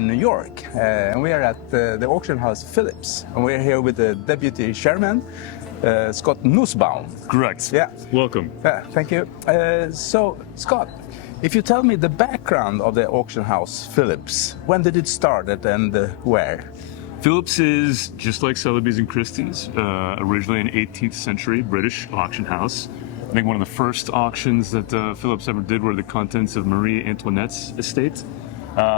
in New York, and we are at the auction house Phillips, and we're here with the deputy chairman, Scott Nussbaum. Correct. Yeah. Welcome. Yeah, thank you. So, Scott, if you tell me the background of the auction house Phillips, when did it start and where? Phillips is, just like Sotheby's and Christie's, originally an 18th century British auction house. I think one of the first auctions that Phillips ever did were the contents of Marie Antoinette's estate.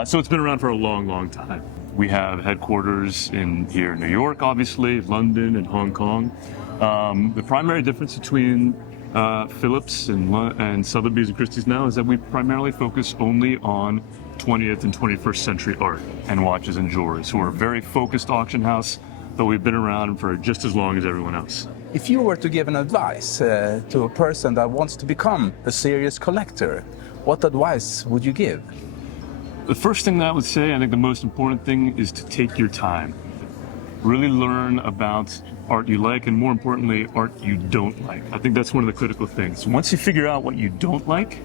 So it's been around for a long, long time. We have headquarters here in New York, obviously, London and Hong Kong. The primary difference between Phillips and Sotheby's and Christie's now is that we primarily focus only on 20th and 21st century art and watches and jewelry. So we're a very focused auction house, but we've been around for just as long as everyone else. If you were to give an advice to a person that wants to become a serious collector, what advice would you give? The first thing that I would say, I think the most important thing, is to take your time. Really learn about art you like, and more importantly, art you don't like. I think that's one of the critical things. Once you figure out what you don't like,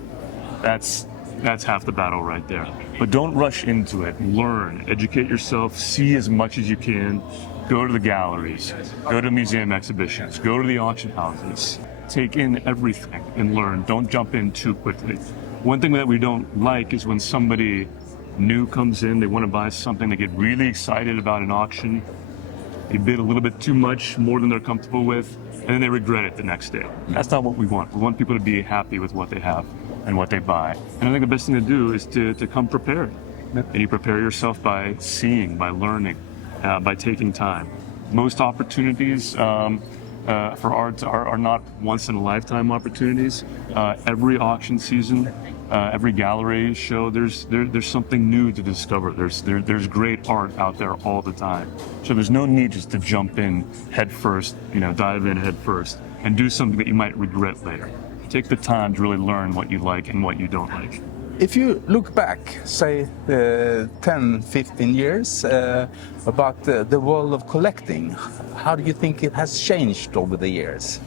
that's half the battle right there. But don't rush into it. Learn, educate yourself, see as much as you can. Go to the galleries, go to museum exhibitions, go to the auction houses. Take in everything and learn. Don't jump in too quickly. One thing that we don't like is when somebody new comes in, they want to buy something, they get really excited about an auction, they bid a little bit too much, more than they're comfortable with, and then they regret it the next day. That's not what we want. We want people to be happy with what they have and what they buy. And I think the best thing to do is to come prepared. And you prepare yourself by seeing, by learning, by taking time. Most opportunities for art are not once-in-a-lifetime opportunities. Every auction season, every gallery show, there's something new to discover. There's great art out there all the time. So there's no need just to jump in head first, dive in head first, and do something that you might regret later. Take the time to really learn what you like and what you don't like. If you look back, say 10, 15 years, about the world of collecting, how do you think it has changed over the years?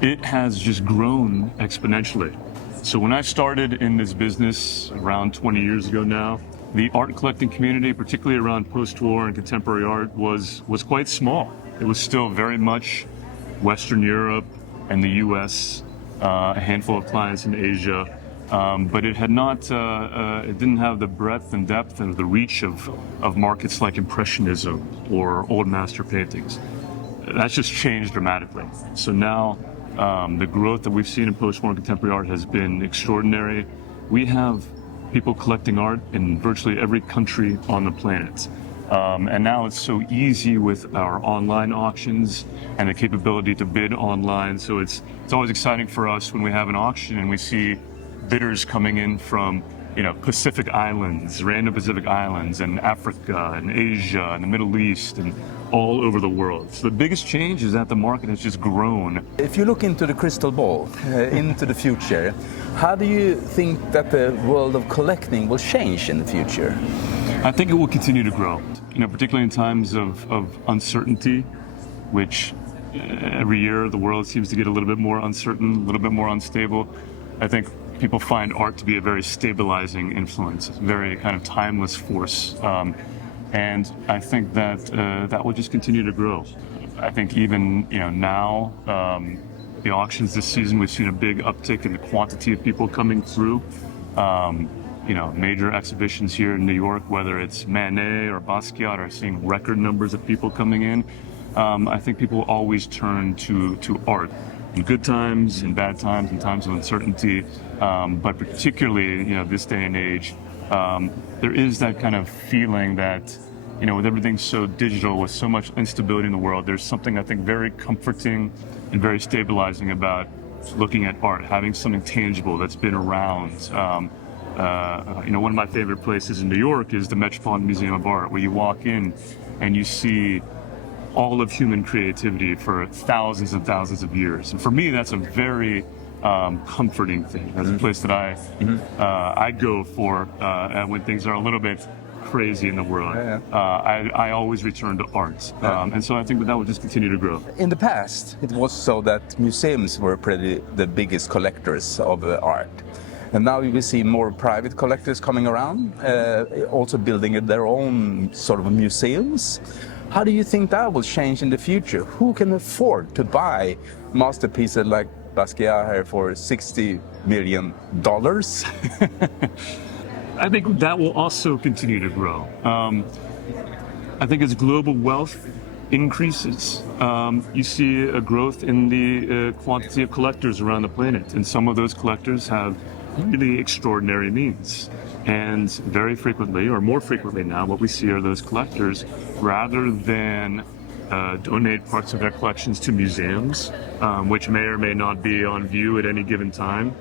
It has just grown exponentially. So when I started in this business around 20 years ago now, the art collecting community, particularly around post-war and contemporary art, was quite small. It was still very much Western Europe and the US, a handful of clients in Asia. But it had not, it didn't have the breadth and depth and the reach of markets like Impressionism or Old Master paintings. That's just changed dramatically. So now the growth that we've seen in post-war and contemporary art has been extraordinary. We have people collecting art in virtually every country on the planet. And now it's so easy with our online auctions and the capability to bid online. So it's always exciting for us when we have an auction and we see bidders coming in from, Pacific Islands, random Pacific Islands, and Africa, and Asia, and the Middle East, and all over the world. So the biggest change is that the market has just grown. If you look into the crystal ball, into the future, how do you think that the world of collecting will change in the future? I think it will continue to grow, particularly in times of uncertainty, which every year the world seems to get a little bit more uncertain, a little bit more unstable. I think people find art to be a very stabilizing influence, a very kind of timeless force. And I think that that will just continue to grow. I think even now, the auctions this season, we've seen a big uptick in the quantity of people coming through. Major exhibitions here in New York, whether it's Manet or Basquiat, are seeing record numbers of people coming in. I think people always turn to art. In good times, in bad times, in times of uncertainty, but particularly, this day and age, there is that kind of feeling that, with everything so digital, with so much instability in the world, there's something I think very comforting and very stabilizing about looking at art, having something tangible that's been around. One of my favorite places in New York is the Metropolitan Museum of Art, where you walk in and you see all of human creativity for thousands and thousands of years. And for me, that's a very comforting thing. That's a place that I go for when things are a little bit crazy in the world. I always return to art. And so I think that will just continue to grow. In the past, it was so that museums were the biggest collectors of art. And now we see more private collectors coming around, also building their own sort of museums. How do you think that will change in the future? Who can afford to buy masterpieces like Basquiat here for $60 million? I think that will also continue to grow. I think as global wealth increases, you see a growth in the quantity of collectors around the planet. And some of those collectors have really extraordinary means. And very frequently, or more frequently now, what we see are those collectors, rather than donate parts of their collections to museums, which may or may not be on view at any given time,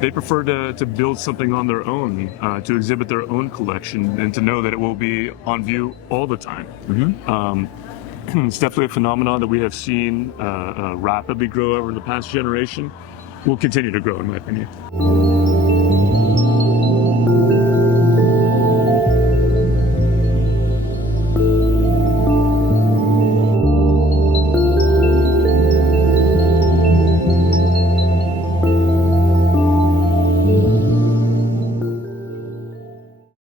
they prefer to build something on their own, to exhibit their own collection, and to know that it will be on view all the time. It's definitely a phenomenon that we have seen rapidly grow over the past generation. Will continue to grow, in my opinion.